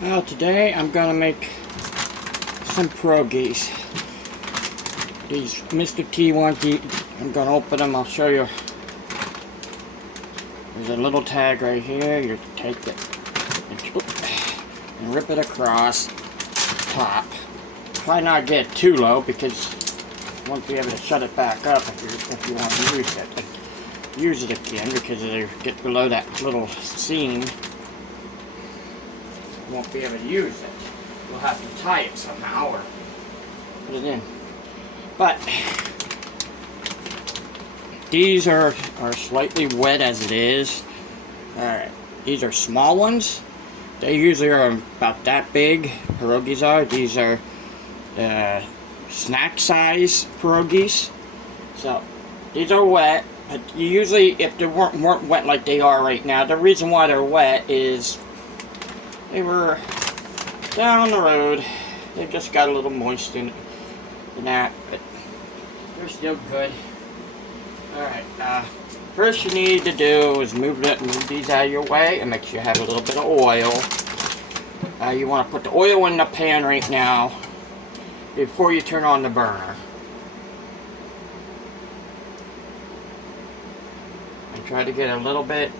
Well, today I'm gonna make some pierogies. These Mr. T ones, I'm gonna open them. I'll show you. There's a little tag right here. You take it and rip it across the top. Try not to get too low because you won't be able to shut it back up if you want to use it. Use it again because it'll get below that little seam. You won't be able to use it. You'll have to tie it somehow or put it in. But these are slightly wet as it is. Alright, these are small ones. They usually are about that big. Pierogies are. These are snack size pierogies. So these are wet. But usually, if they weren't wet like they are right now, the reason why they're wet is they were down the road. They just got a little moist in that, but they're still good. Alright, first you need to do is move these out of your way and make sure you have a little bit of oil. You want to put the oil in the pan right now before you turn on the burner. And try to get a little bit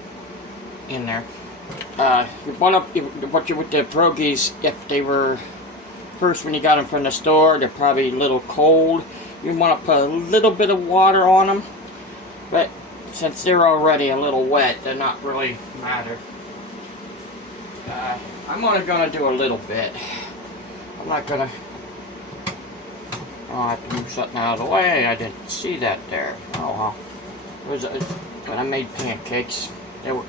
in there. You want to, with the pierogies, if they were first when you got them from the store, they're probably a little cold. You want to put a little bit of water on them, but since they're already a little wet, they're not really matter. I'm only gonna do a little bit. I'm not gonna. Oh, I have to move something out of the way. I didn't see that there. Oh well. When I made pancakes, they were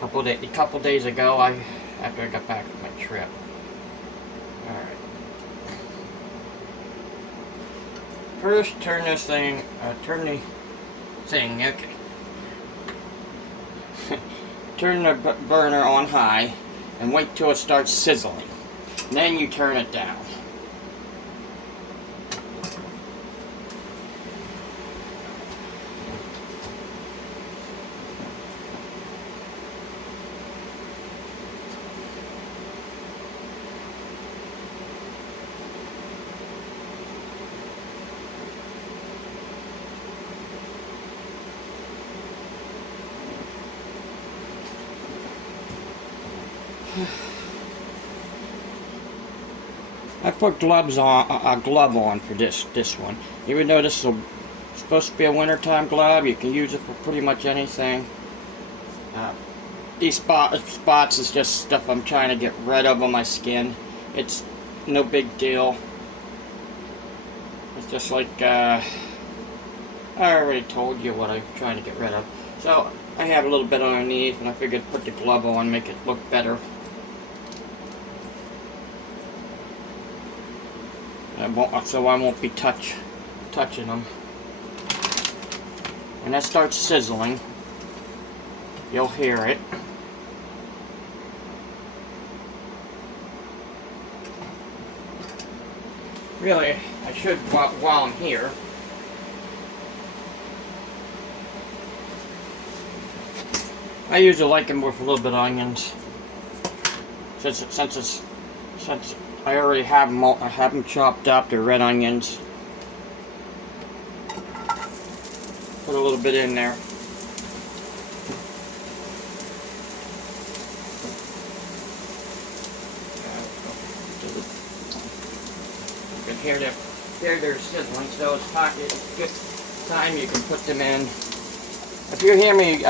a couple days ago. After I got back from my trip. All right. First, turn the thing. Okay. Turn the burner on high and wait till it starts sizzling. And then you turn it down. I put a glove on for this one. Even though this is supposed to be a wintertime glove, you can use it for pretty much anything. These spots is just stuff I'm trying to get rid of on my skin. It's no big deal. It's just like I already told you what I'm trying to get rid of. So I have a little bit underneath, and I figured put the glove on, make it look better. So I won't be touching them. When that starts sizzling, you'll hear it. Really, I should while I'm here. I usually like them with a little bit of onions. Since I already have them chopped up. They're red onions. Put a little bit in there. You can hear they're sizzling, so it's good time you can put them in. If you hear me,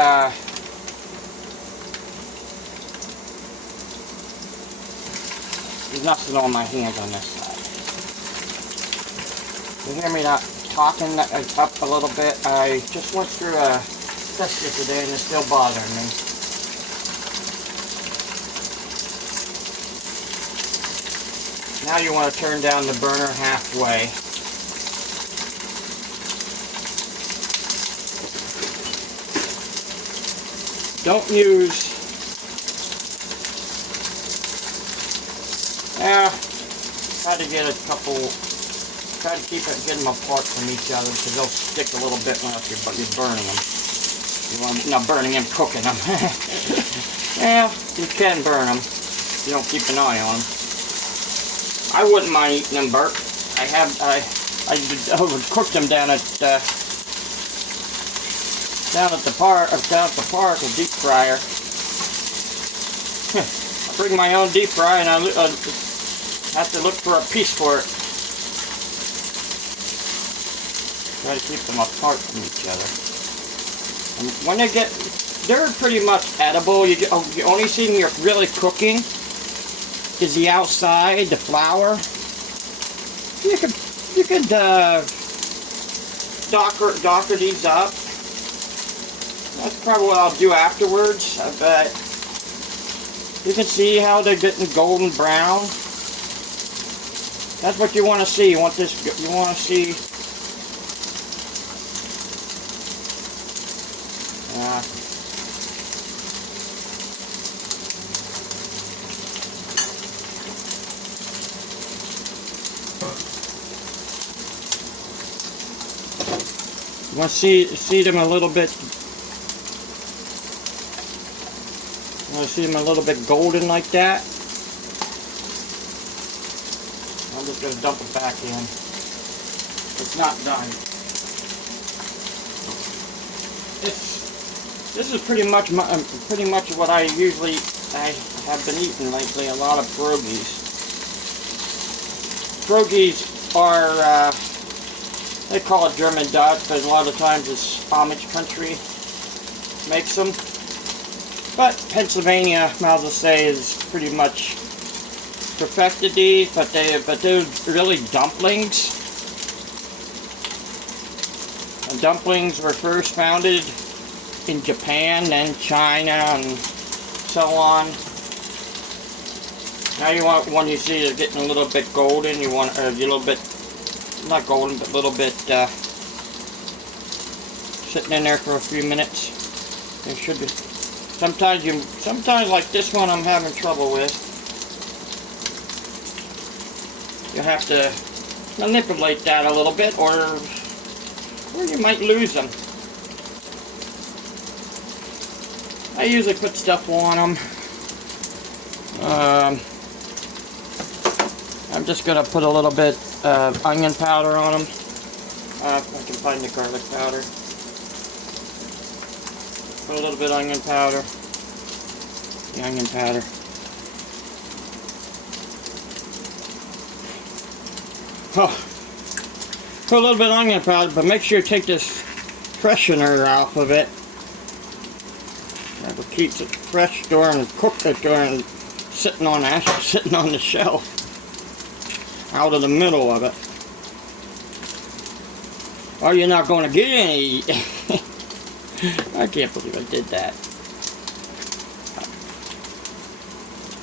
there's nothing on my hands on this side. You hear me not talking up a little bit? I just went through a test yesterday and it's still bothering me. Now you want to turn down the burner halfway. Don't use. Try to get try to get them apart from each other because they'll stick a little bit unless you're burning them. You want not burning them, cooking them. Yeah, you can burn them. You don't keep an eye on them. I wouldn't mind eating them burnt. I would cook them down at the park, a deep fryer. I bring my own deep fryer, and I have to look for a piece for it. Try to keep them apart from each other. And when they're pretty much edible. You only see them you're really cooking is the outside, the flour. You could docker these up. That's probably what I'll do afterwards. I bet. You can see how they're getting golden brown. That's what you want to see. You want to see. You want to see them a little bit. You want to see them a little bit golden like that. I'm just going to dump it back in. It's not done. This is pretty much what I have been eating lately. A lot of pierogies. Pierogies are they call it German Dutch, but a lot of times it's Amish country makes them. But Pennsylvania, I'll just say, is pretty much perfected these. But they're really dumplings. And dumplings were first founded in Japan, then China, and so on. Now you want, when you see they're getting a little bit golden, you want a little bit, not golden, but a little bit sitting in there for a few minutes. They should be. Sometimes like this one I'm having trouble with. You have to manipulate that a little bit, or you might lose them. I usually put stuff on them. I'm just going to put a little bit of onion powder on them. If I can find the garlic powder. Put a little bit of onion powder. The onion powder. Oh, put a little bit of onion powder, but make sure you take this freshener off of it. That will keep it fresh during sitting on the shelf, out of the middle of it. Or you're not going to get any. I can't believe I did that.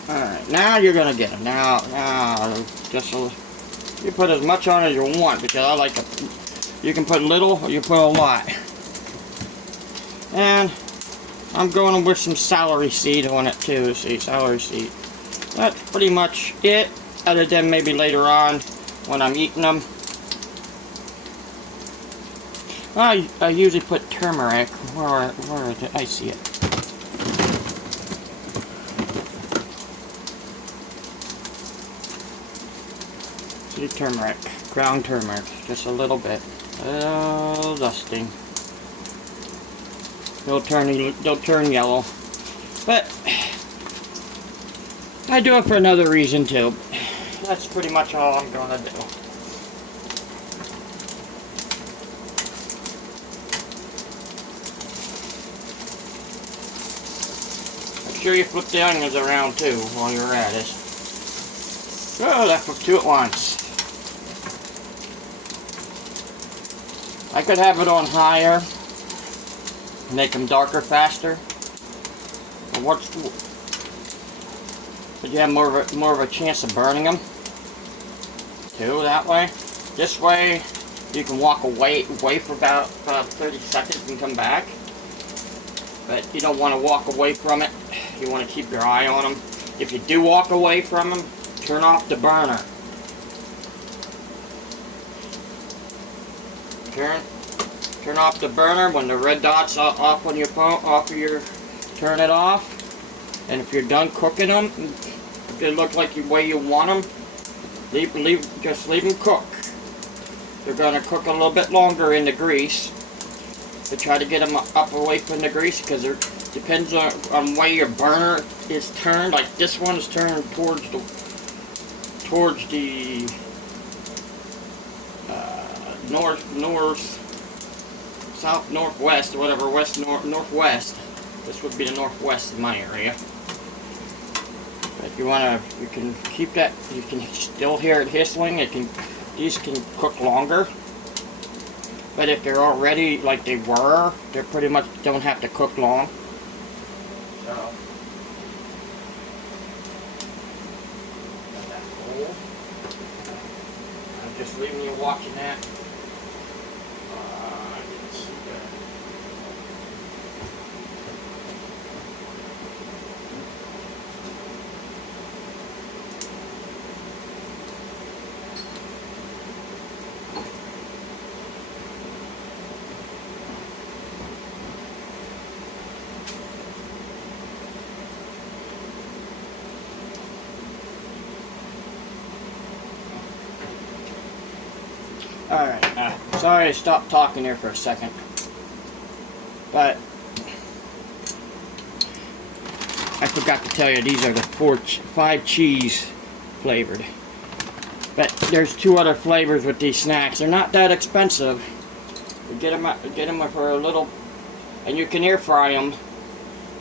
Alright, now you're going to get them. Now, you put as much on as you want, because I like to. You can put little or you put a lot. And I'm going with some celery seed on it too. See, celery seed. That's pretty much it, other than maybe later on when I'm eating them. I usually put turmeric. Where is it? I see it. See, turmeric, ground turmeric, just a little bit. Dusting. They'll turn yellow. But I do it for another reason too. That's pretty much all I'm gonna do. Make sure you flip the onions around too while you're at it. Oh, I put two at once. I could have it on higher. Make them darker faster. But you have more of a chance of burning them too that way. This way you can walk away for about 30 seconds and come back. But you don't want to walk away from it. You want to keep your eye on them. If you do walk away from them, turn off the burner. Turn off the burner when the red dot's off on your phone. Turn it off. And if you're done cooking them, they look like the way you want them, just leave them cook. They're going to cook a little bit longer in the grease. To try to get them up away from the grease, because it depends on where your burner is turned. Like this one is turned towards the south, northwest, or whatever, west, northwest. This would be the northwest in my area. But if you wanna, you can keep that. You can still hear it whistling. These can cook longer. But if they're already like they were, they pretty much don't have to cook long. So, got that hole. I'm just leaving you watching that. I didn't see that. Alright, sorry I stopped talking there for a second, but I forgot to tell you, these are the 5 cheese flavored. But there's 2 other flavors with these snacks. They're not that expensive. You get them for a little, and you can air fry them.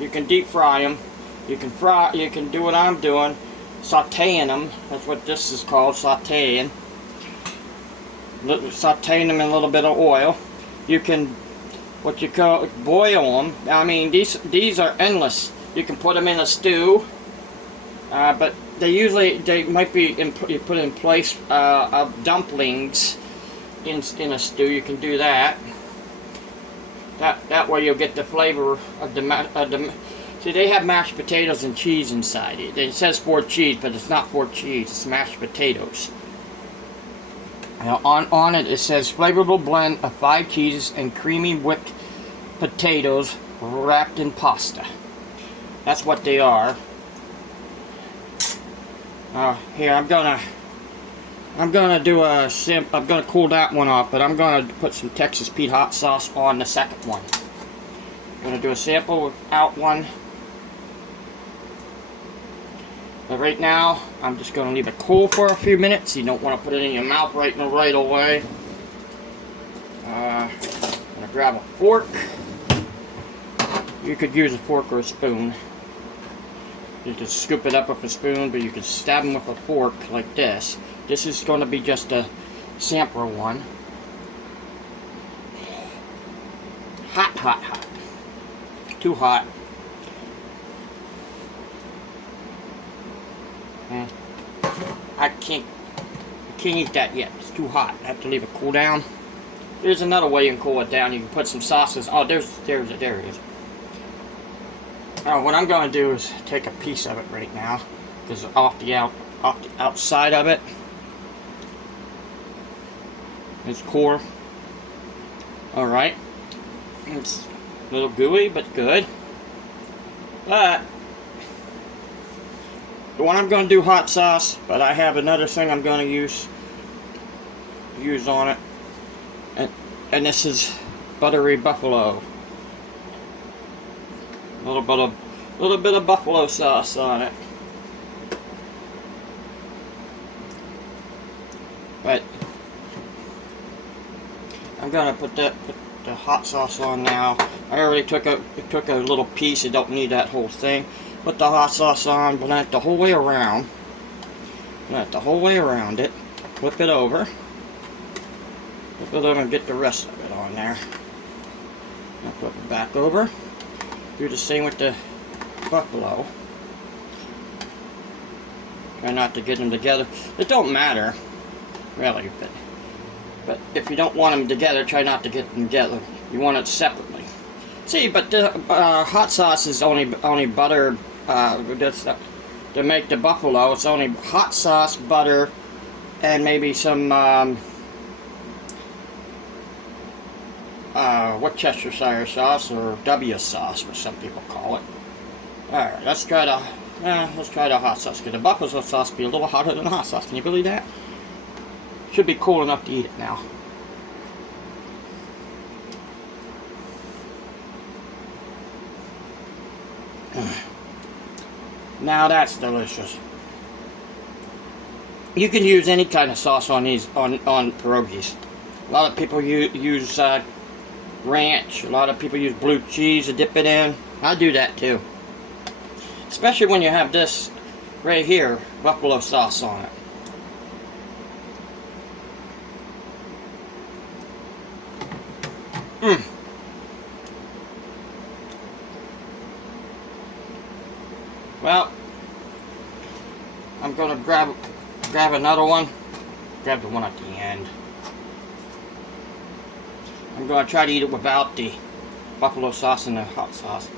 You can deep fry them. You can do what I'm doing, sauteing them. That's what this is called, sauteing. Sauteing them in a little bit of oil. You can, what you call, boil them. I mean, these are endless. You can put them in a stew, but they might be you put in place of dumplings in a stew. You can do that. That way you'll get the flavor of the. See, they have mashed potatoes and cheese inside it. It says 4 cheese, but it's not 4 cheese. It's mashed potatoes. Now on it says flavorful blend of 5 cheeses and creamy whipped potatoes wrapped in pasta. That's what they are. Here I'm gonna do a I'm gonna cool that one off, but I'm gonna put some Texas Pete hot sauce on the second one. I'm gonna do a sample without one. But right now, I'm just going to leave it cool for a few minutes. You don't want to put it in your mouth right away. I'm going to grab a fork. You could use a fork or a spoon. You could scoop it up with a spoon, but you could stab them with a fork like this. This is going to be just a sampler one. Hot, hot, hot. Too hot. I can't eat that yet. It's too hot. I have to leave it cool down. There's another way you can cool it down. You can put some sauces. Oh, there it is. What I'm going to do is take a piece of it right now, because off the outside of it, it's core. All right, it's a little gooey, but good. But the one I'm going to do hot sauce, but I have another thing I'm going to use on it, and this is buttery buffalo. A little bit of buffalo sauce on it. But I'm going to put the hot sauce on now. I already took a little piece. You don't need that whole thing. Put the hot sauce on, blend it the whole way around. Blend it the whole way around it. Flip it over. Flip it over and get the rest of it on there. Now flip it back over. Do the same with the buffalo. Try not to get them together. It don't matter, really, but if you don't want them together, try not to get them together. You want it separately. See, but the hot sauce is only butter. To make the buffalo, it's only hot sauce, butter, and maybe some Worcestershire sauce, or W sauce, what some people call it. Alright, let's try Let's try the hot sauce, because the buffalo sauce be a little hotter than the hot sauce. Can you believe that? Should be cool enough to eat it now. Now that's delicious. You can use any kind of sauce on these, on pierogies. A lot of people use ranch. A lot of people use blue cheese to dip it in. I do that too. Especially when you have this right here, buffalo sauce on it. Well, I'm gonna grab another one. Grab the one at the end. I'm gonna try to eat it without the buffalo sauce and the hot sauce.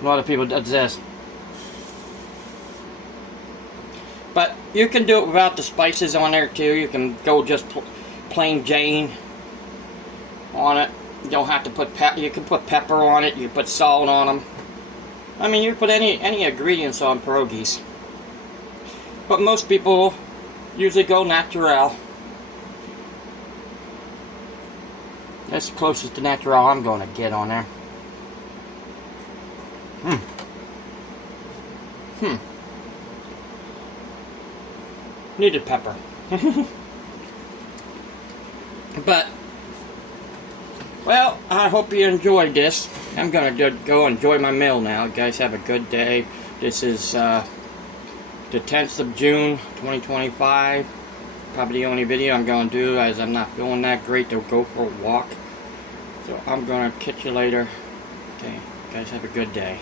A lot of people does this. But you can do it without the spices on there too. You can go just plain Jane on it. You don't have to put you can put pepper on it. You put salt on them. I mean, you put any ingredients on pierogies. But most people usually go natural. That's the closest to natural I'm going to get on there. Needed pepper. But, well, I hope you enjoyed this. I'm going to go enjoy my meal now. You guys have a good day. This is the 10th of June, 2025. Probably the only video I'm going to do, as I'm not feeling that great to go for a walk. So I'm going to catch you later. Okay, guys have a good day.